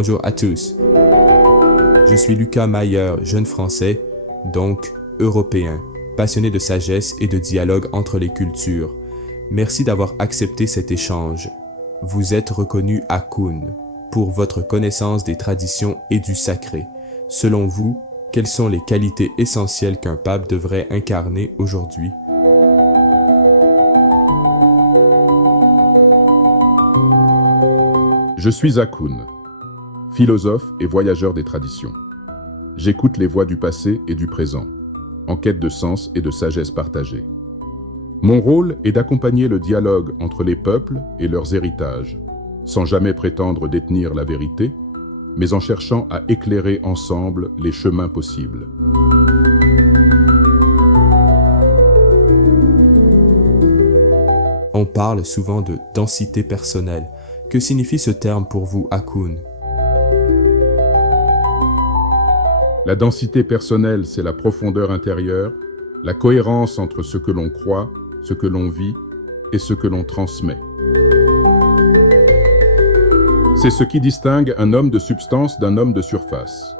Bonjour à tous. Je suis Lucas Mayer, jeune français, donc européen, passionné de sagesse et de dialogue entre les cultures. Merci d'avoir accepté cet échange. Vous êtes reconnu Hakoun pour votre connaissance des traditions et du sacré. Selon vous, quelles sont les qualités essentielles qu'un pape devrait incarner aujourd'hui? Je suis Hakoun, philosophe et voyageur des traditions. J'écoute les voix du passé et du présent, en quête de sens et de sagesse partagée. Mon rôle est d'accompagner le dialogue entre les peuples et leurs héritages, sans jamais prétendre détenir la vérité, mais en cherchant à éclairer ensemble les chemins possibles. On parle souvent de densité personnelle. Que signifie ce terme pour vous, Hakoun? La densité personnelle, c'est la profondeur intérieure, la cohérence entre ce que l'on croit, ce que l'on vit et ce que l'on transmet. C'est ce qui distingue un homme de substance d'un homme de surface.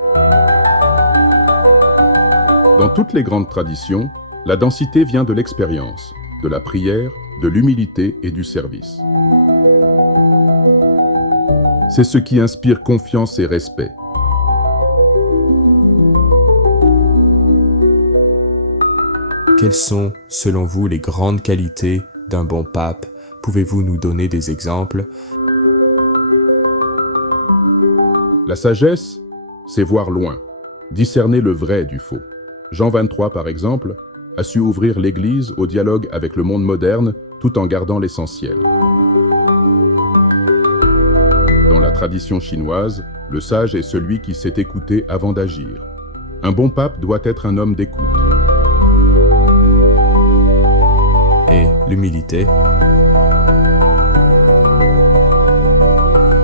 Dans toutes les grandes traditions, la densité vient de l'expérience, de la prière, de l'humilité et du service. C'est ce qui inspire confiance et respect. Quelles sont, selon vous, les grandes qualités d'un bon pape? Pouvez-vous nous donner des exemples? La sagesse, c'est voir loin, discerner le vrai du faux. Jean 23, par exemple, a su ouvrir l'Église au dialogue avec le monde moderne tout en gardant l'essentiel. Dans la tradition chinoise, le sage est celui qui sait écouter avant d'agir. Un bon pape doit être un homme d'écoute. Et l'humilité?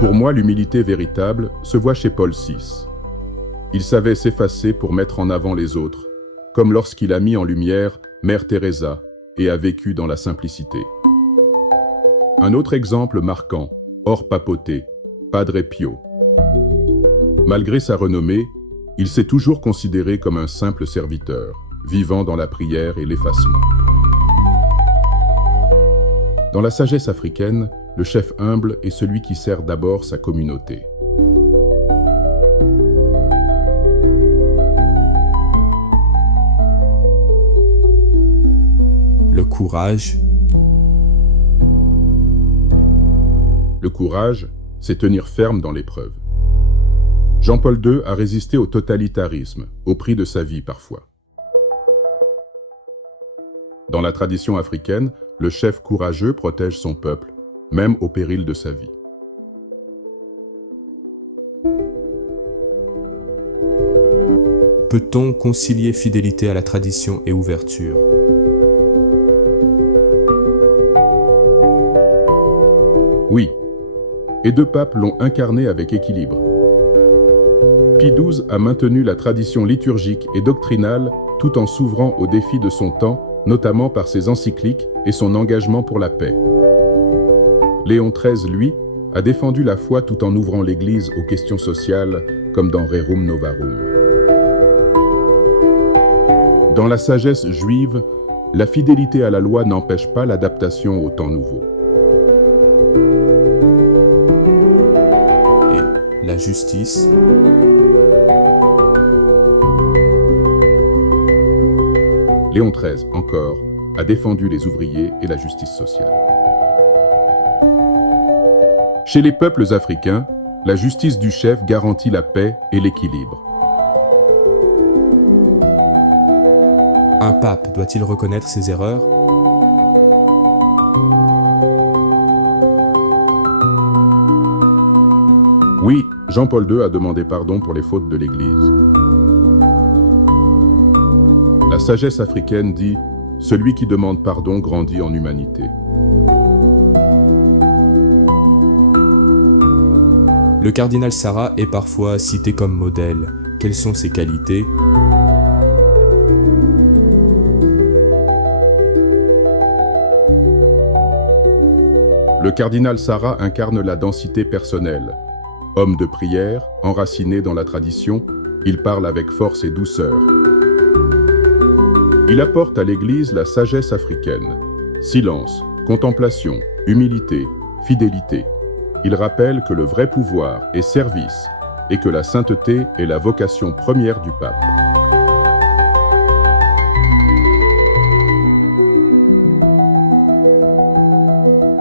Pour moi, l'humilité véritable se voit chez Paul VI. Il savait s'effacer pour mettre en avant les autres, comme lorsqu'il a mis en lumière Mère Teresa et a vécu dans la simplicité. Un autre exemple marquant, hors papauté, Padre Pio. Malgré sa renommée, il s'est toujours considéré comme un simple serviteur, vivant dans la prière et l'effacement. Dans la sagesse africaine, le chef humble est celui qui sert d'abord sa communauté. Le courage? Le courage, c'est tenir ferme dans l'épreuve. Jean-Paul II a résisté au totalitarisme, au prix de sa vie parfois. Dans la tradition africaine, le chef courageux protège son peuple, même au péril de sa vie. Peut-on concilier fidélité à la tradition et ouverture? Oui, et deux papes l'ont incarné avec équilibre. Pie XII a maintenu la tradition liturgique et doctrinale tout en s'ouvrant aux défis de son temps, notamment par ses encycliques et son engagement pour la paix. Léon XIII, lui, a défendu la foi tout en ouvrant l'Église aux questions sociales, comme dans Rerum Novarum. Dans la sagesse juive, la fidélité à la loi n'empêche pas l'adaptation au temps nouveau. Et la justice? Léon XIII, encore, a défendu les ouvriers et la justice sociale. Chez les peuples africains, la justice du chef garantit la paix et l'équilibre. Un pape doit-il reconnaître ses erreurs? Oui, Jean-Paul II a demandé pardon pour les fautes de l'Église. La sagesse africaine dit « Celui qui demande pardon grandit en humanité ». Le cardinal Sarah est parfois cité comme modèle. Quelles sont ses qualités? Le cardinal Sarah incarne la densité personnelle. Homme de prière, enraciné dans la tradition, il parle avec force et douceur. Il apporte à l'Église la sagesse africaine. Silence, contemplation, humilité, fidélité. Il rappelle que le vrai pouvoir est service et que la sainteté est la vocation première du pape.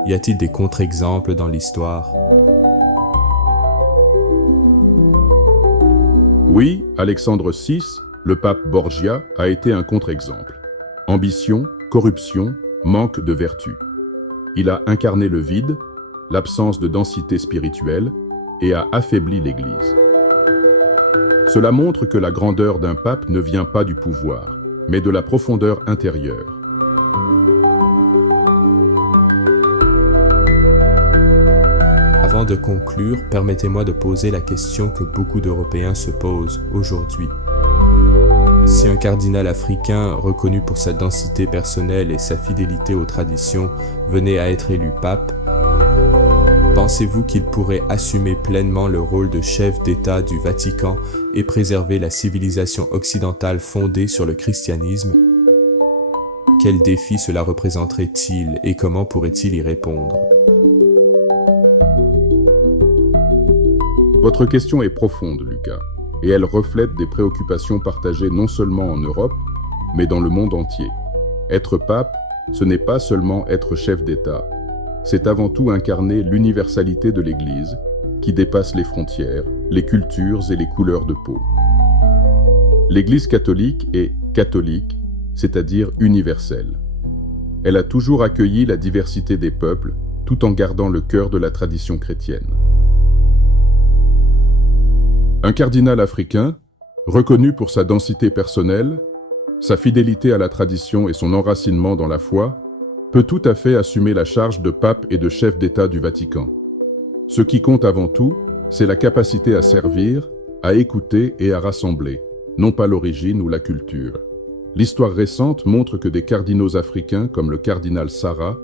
Y a-t-il des contre-exemples dans l'histoire? Oui, Alexandre VI, le pape Borgia, a été un contre-exemple. Ambition, corruption, manque de vertu. Il a incarné le vide, l'absence de densité spirituelle, et a affaibli l'Église. Cela montre que la grandeur d'un pape ne vient pas du pouvoir, mais de la profondeur intérieure. Avant de conclure, permettez-moi de poser la question que beaucoup d'Européens se posent aujourd'hui. Si un cardinal africain, reconnu pour sa densité personnelle et sa fidélité aux traditions, venait à être élu pape, pensez-vous qu'il pourrait assumer pleinement le rôle de chef d'État du Vatican et préserver la civilisation occidentale fondée sur le christianisme? Quel défi cela représenterait-il et comment pourrait-il y répondre? Votre question est profonde, Lucas, et elle reflète des préoccupations partagées non seulement en Europe, mais dans le monde entier. Être pape, ce n'est pas seulement être chef d'État, c'est avant tout incarner l'universalité de l'Église, qui dépasse les frontières, les cultures et les couleurs de peau. L'Église catholique est catholique, c'est-à-dire universelle. Elle a toujours accueilli la diversité des peuples, tout en gardant le cœur de la tradition chrétienne. Un cardinal africain, reconnu pour sa densité personnelle, sa fidélité à la tradition et son enracinement dans la foi, peut tout à fait assumer la charge de pape et de chef d'État du Vatican. Ce qui compte avant tout, c'est la capacité à servir, à écouter et à rassembler, non pas l'origine ou la culture. L'histoire récente montre que des cardinaux africains comme le cardinal Sarah,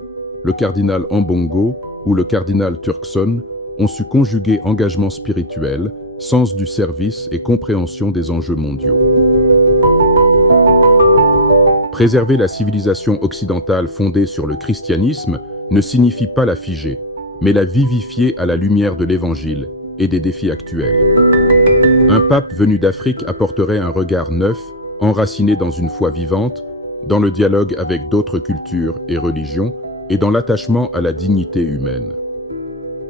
le cardinal Ambongo ou le cardinal Turkson ont su conjuguer engagement spirituel, sens du service et compréhension des enjeux mondiaux. Préserver la civilisation occidentale fondée sur le christianisme ne signifie pas la figer, mais la vivifier à la lumière de l'Évangile et des défis actuels. Un pape venu d'Afrique apporterait un regard neuf, enraciné dans une foi vivante, dans le dialogue avec d'autres cultures et religions, et dans l'attachement à la dignité humaine.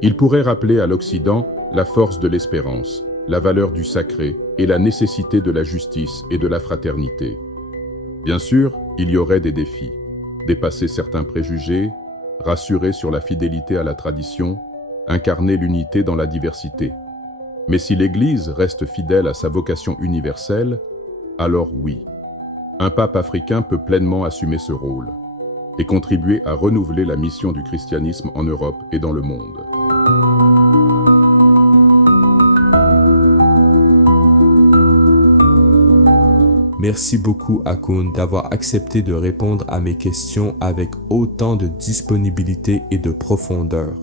Il pourrait rappeler à l'Occident la force de l'espérance, la valeur du sacré et la nécessité de la justice et de la fraternité. Bien sûr, il y aurait des défis. Dépasser certains préjugés, rassurer sur la fidélité à la tradition, incarner l'unité dans la diversité. Mais si l'Église reste fidèle à sa vocation universelle, alors oui, un pape africain peut pleinement assumer ce rôle et contribuer à renouveler la mission du christianisme en Europe et dans le monde. Merci beaucoup Hakoun d'avoir accepté de répondre à mes questions avec autant de disponibilité et de profondeur.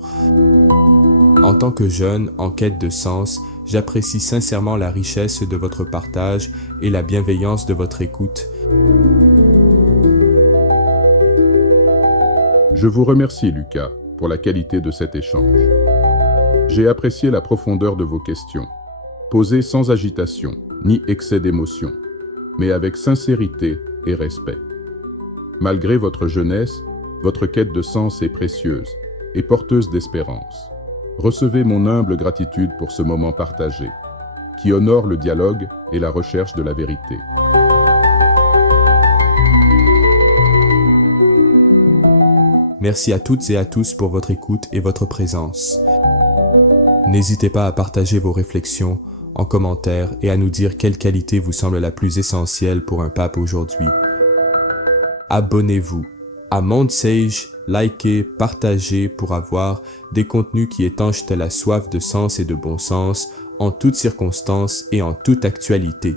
En tant que jeune en quête de sens, j'apprécie sincèrement la richesse de votre partage et la bienveillance de votre écoute. Je vous remercie, Lucas, pour la qualité de cet échange. J'ai apprécié la profondeur de vos questions, posées sans agitation ni excès d'émotion, mais avec sincérité et respect. Malgré votre jeunesse, votre quête de sens est précieuse et porteuse d'espérance. Recevez mon humble gratitude pour ce moment partagé, qui honore le dialogue et la recherche de la vérité. Merci à toutes et à tous pour votre écoute et votre présence. N'hésitez pas à partager vos réflexions en commentaire et à nous dire quelle qualité vous semble la plus essentielle pour un pape aujourd'hui. Abonnez-vous à Monde Sage, likez, partagez pour avoir des contenus qui étanchent la soif de sens et de bon sens en toutes circonstances et en toute actualité.